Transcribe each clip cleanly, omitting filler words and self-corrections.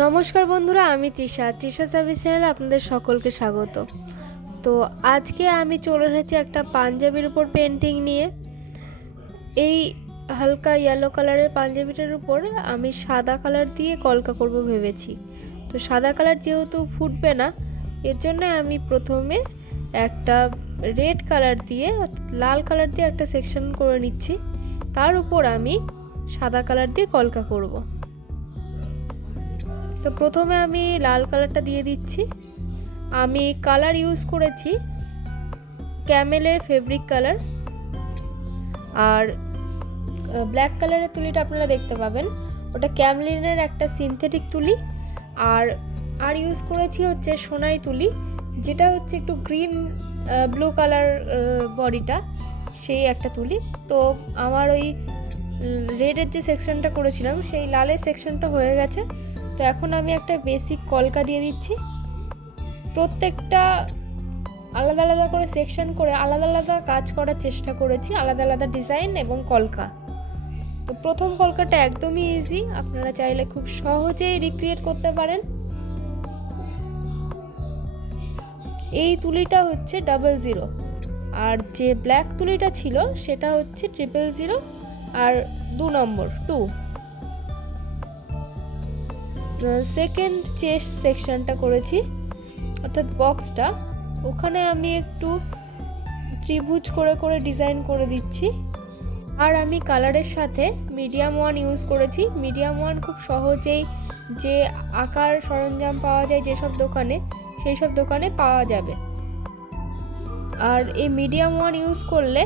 নমস্কার বন্ধুরা, আমি তৃষা সার্ভিস চ্যানেলে আপনাদের সকলকে স্বাগত। তো আজকে আমি চলে এসেছি একটা পাঞ্জাবির উপর পেন্টিং নিয়ে। এই হালকা ইয়েলো কালারের পাঞ্জাবিটার উপর আমি সাদা কালার দিয়ে কলকা করব ভেবেছি। তো সাদা কালার যেহেতু ফুটবে না, এর জন্য আমি প্রথমে একটা রেড কালার দিয়ে লাল কালার দিয়ে একটা সেকশন করে নিচ্ছি। তার উপর আমি সাদা কালার দিয়ে কলকা করব। তো প্রথমে আমি লাল কালারটা দিয়ে দিচ্ছি। আমি কালার ইউজ করেছি ক্যামেলের ফেব্রিক কালার, আর ব্ল্যাক কালারের তুলিটা আপনারা দেখতে পাবেন, ওটা ক্যামলিনের একটা সিনথেটিক তুলি। আর ইউজ করেছি হচ্ছে সোনাই তুলি, যেটা হচ্ছে একটু গ্রিন ব্লু কালার বডিটা, সেই একটা তুলি। তো আমার ওই রেডের যে সেকশনটা করেছিলাম সেই লালের সেকশনটা হয়ে গেছে। তো এখন আমি একটা বেসিক কলকা দিয়ে দিচ্ছি। প্রত্যেকটা আলাদা আলাদা করে সেকশন করে আলাদা আলাদা কাজ করার চেষ্টা করেছি, আলাদা আলাদা ডিজাইন এবং কলকা। তো প্রথম কলকাটা একদমই ইজি, আপনারা চাইলে খুব সহজেই রিক্রিয়েট করতে পারেন। এই তুলিটা হচ্ছে 00, আর যে ব্ল্যাক তুলিটা ছিল সেটা হচ্ছে 000, আর 2 নম্বর 2। সেকেন্ড চেস্ট সেকশনটা করেছি, অর্থাৎ বক্সটা, ওখানে আমি একটু ত্রিভুজ করে করে ডিজাইন করে দিচ্ছি। আর আমি কালারের সাথে মিডিয়াম 1 ইউজ করেছি। মিডিয়াম 1 খুব সহজেই যে আঁকার সরঞ্জাম পাওয়া যায় যেসব দোকানে, সেই সব দোকানে পাওয়া যাবে। আর এই মিডিয়াম 1 ইউজ করলে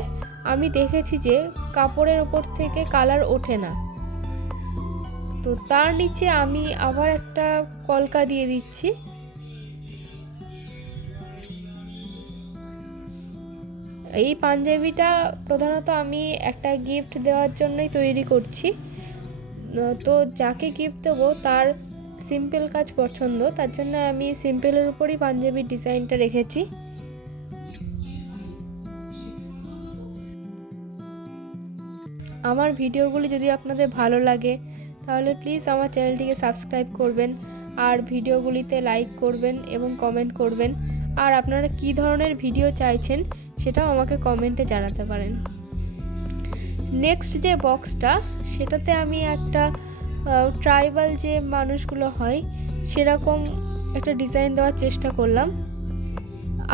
আমি দেখেছি যে কাপড়ের ওপর থেকে কালার ওঠে না। তো তার নিচে আমি আবার একটা কলকা দিয়ে দিচ্ছি। এই পাঞ্জাবিটা প্রধানত আমি একটা গিফট দেওয়ার জন্যই তৈরি করছি। তো যাকে গিফট দেবো তার সিম্পল কাজ পছন্দ, তার জন্য আমি সিম্পলের উপরই পাঞ্জাবির ডিজাইনটা রেখেছি। আমার ভিডিওগুলি যদি আপনাদের ভালো লাগে তাহলে প্লিজ আমার চ্যানেলটিকে সাবস্ক্রাইব করবেন, আর ভিডিওগুলিতে লাইক করবেন এবং কমেন্ট করবেন। আর আপনারা কী ধরনের ভিডিও চাইছেন সেটাও আমাকে কমেন্টে জানাতে পারেন। নেক্সট যে বক্সটা, সেটাতে আমি একটা ট্রাইবাল যে মানুষগুলো হয় সেরকম একটা ডিজাইন দেওয়ার চেষ্টা করলাম।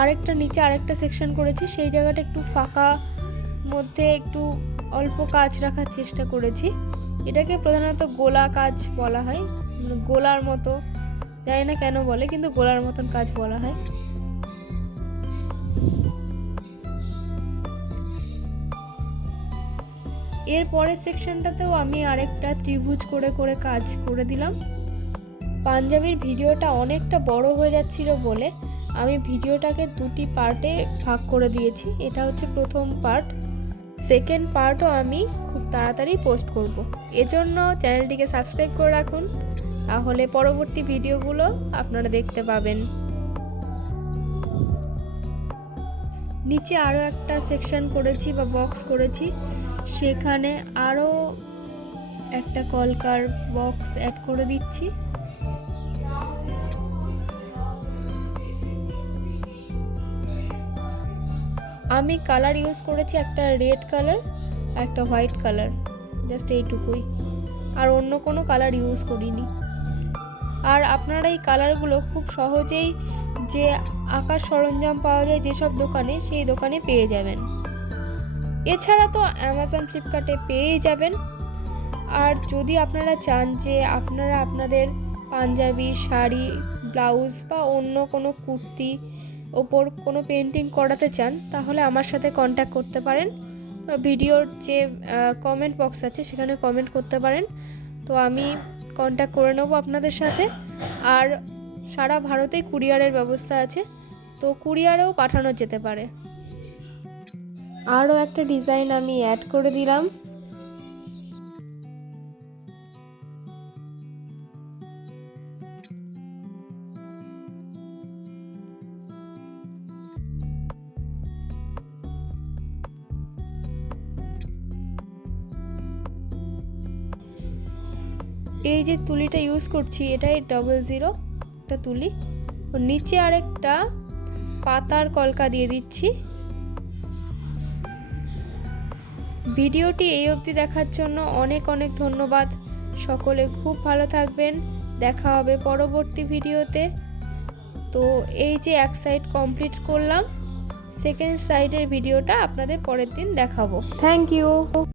আরেকটা নিচে আরেকটা সেকশন করেছি, সেই জায়গাটা একটু ফাঁকা, মধ্যে একটু অল্প কাজ রাখার চেষ্টা করেছি। এটাকে প্রধানত গোলা কাজ বলা হয়, গোলার মতো, জানি না কেন বলে, কিন্তু গোলার মতন কাজ বলা হয়। এর পরের সেকশনটাতেও আমি আরেকটা ত্রিভুজ করে করে কাজ করে দিলাম। পাঞ্জাবির ভিডিওটা অনেকটা বড় হয়ে যাচ্ছিল বলে আমি ভিডিওটাকে দুটি পার্টে ভাগ করে দিয়েছি। এটা হচ্ছে প্রথম পার্ট, সেকেন্ড পার্টও আমি খুব তাড়াতাড়ি পোস্ট করব। এজন্য চ্যানেলটিকে সাবস্ক্রাইব করে রাখুন, তাহলে পরবর্তী ভিডিওগুলো আপনারা দেখতে পাবেন। নিচে আরও একটা সেকশন করেছি বা বক্স করেছি, সেখানে আরও একটা কলকার বক্স অ্যাড করে দিচ্ছি। আমি কালার ইউজ করেছি একটা রেড কালার আর একটা হোয়াইট কালার, জাস্ট এইটুকুই, আর অন্য কোনো কালার ইউজ করিনি। আর আপনারা এই কালারগুলো খুব সহজেই যে আঁকার সরঞ্জাম পাওয়া যায় যেসব দোকানে, সেই দোকানে পেয়ে যাবেন। এছাড়া তো অ্যামাজন, ফ্লিপকার্টে পেয়েই যাবেন। আর যদি আপনারা চান যে আপনারা আপনাদের পাঞ্জাবি, শাড়ি, ব্লাউজ বা অন্য কোনো কুর্তি ওপর কোনো পেন্টিং করাতে চান, তাহলে আমার সাথে কন্ট্যাক্ট করতে পারেন। ভিডিওর যে কমেন্ট বক্স আছে সেখানে কমেন্ট করতে পারেন, তো আমি কন্ট্যাক্ট করে নেব আপনাদের সাথে। আর সারা ভারতেই কুরিয়ারের ব্যবস্থা আছে, তো কুরিয়ারেও পাঠানো যেতে পারে। আরও একটা ডিজাইন আমি অ্যাড করে দিলাম। এই যে তুলিটা ইউজ করছি এটাই 00 একটা তুলি, ওর নিচে আরেকটা পাতার কলকা দিয়ে দিচ্ছি। ভিডিওটি এই অবধি দেখার জন্য অনেক অনেক ধন্যবাদ। সকলে খুব ভালো থাকবেন, দেখা হবে পরবর্তী ভিডিওতে। তো এই যে এক সাইড কমপ্লিট করলাম, সেকেন্ড সাইডের ভিডিওটা আপনাদের পরের দিন দেখাবো। Thank you.